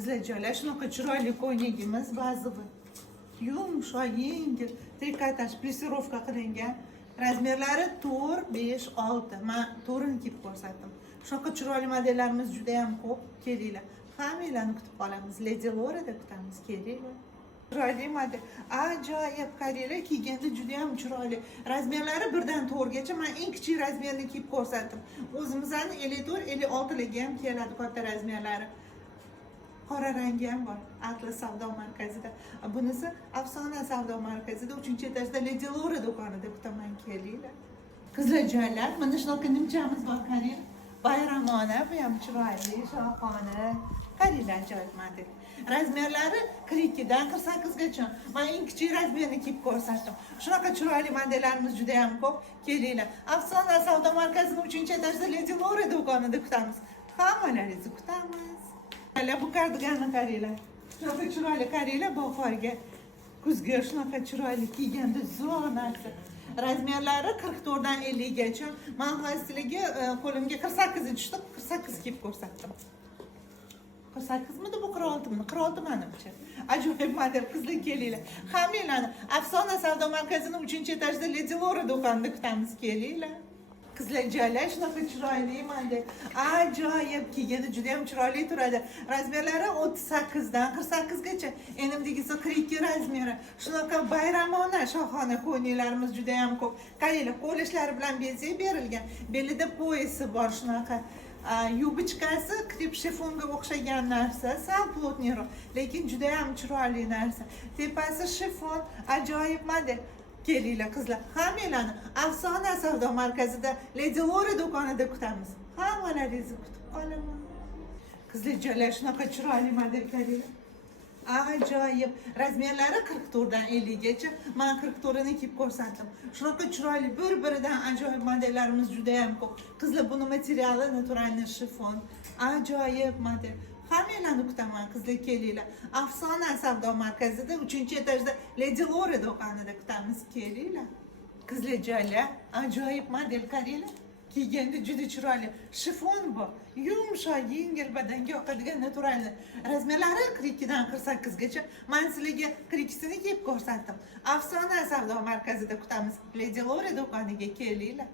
Qizlarjoylar, shunaqa chiroyli ko'ylagimiz ba'zi bir yumshoq, yengil, trikotaj, plesirovka qilingan. Razmerlari 4, 5, 6. Men 4ni kiyib ko'rsatdim. Shunaqa chiroyli modellarimiz juda ham ko'p. Kelinglar. Hammanglarni kutib qolamiz. Lady Lorada kutamiz. Kelinglar. Chiroyli model. Ajoyib, qaranglar, kiyganda juda ham chiroyli. Razmerlari 1dan 4gacha. Men eng kichik razmerni kiyib ko'rsatdim. O'zimizning 54, 56larga ham keladi katta razmerlari. Qora rangi ham bor. Atlas savdo markazida. Bunisi Afsona savdo markazida 3-etajda Lady Lora do'konida kutaman, kelinglar. Qizlarjoylar, mana shunaqa nimchamiz bor, qarang. Bayramona, bu ham chiroyli, shohona. Qaranglar, ajoyib model. Razmerlari 42dan 48gacha. Men eng kichik razmerni kiyib ko'rsatdim. Shunaqa chiroyli modellarimiz juda ham ko'p. Kelinglar. Afsona savdo markazining 3-etajda Lady Lora do'konida kutamiz. Hammalaringizni kutamiz. Bu kardiganni qaranglar. Shunaqa chiroyli, qaranglar, bahorga, kuzga shunaqa chiroyli kiyganda zo'r narsa. Razmerlari 44dan 50gacha. Men hozirligi qo'limga 48 tushdi, 48 kiyib ko'rsatdim. 48midi bu 46midi? 46 menimcha. Ajoyib model, qizlar kelinglar. Hammanglarni Afsona savdo markazining 3-etajda Lady Lora do'konida kutamiz, kelinglar. Qizlarjoylar, shunaqa chiroyli model. Ajoyib, kiyganda juda ham chiroyli turadi. Razmerlari 38dan 48gacha. Enimdagisi 42 razmeri. Shunaqa bayramona, shohona ko'ylaklarimiz juda ham ko'p. Qaranglar, qo'lishlari bilan bezak berilgan. Belida poyasi bor shunaqa. Yubichkasi krep shifonga o'xshagan narsa, sal plotniroq, lekin juda ham chiroyli narsa. Tepasi shifon, ajoyib model. Kelinglar qizlar, hammanglarni Afsona savdo markazida Lady Lora do'konida kutamiz. Hammalaringizni kutib qolaman. Qizlarjoylar, shunaqa chiroyli model qaranglar. Ajoyib. Razmerlari 44dan 50gacha. Men 44ni kiyib ko'rsatdim. Shunaqa chiroyli bir-biridan ajoyib modellarimiz juda ham ko'p. Qizlar, buni materiali naturalniy shifon. Ajoyib model. Hammanglarni kutaman, qizlar, kelinglar. Afsona savdo markazida 3-etajda Lady Lora do'konida kutamiz, kelinglar. Qizlarjoylar, ajoyib model qaranglar. Kiyganda juda chiroyli. Shifon bu. Yumshoq, yengil, badanga yoqadigan naturalniy. Razmerlari 42dan 48gacha. Men sizlarga 42sini kiyib ko'rsatdim. Afsona savdo markazida kutamiz. Lady Lora do'koniga kelinglar.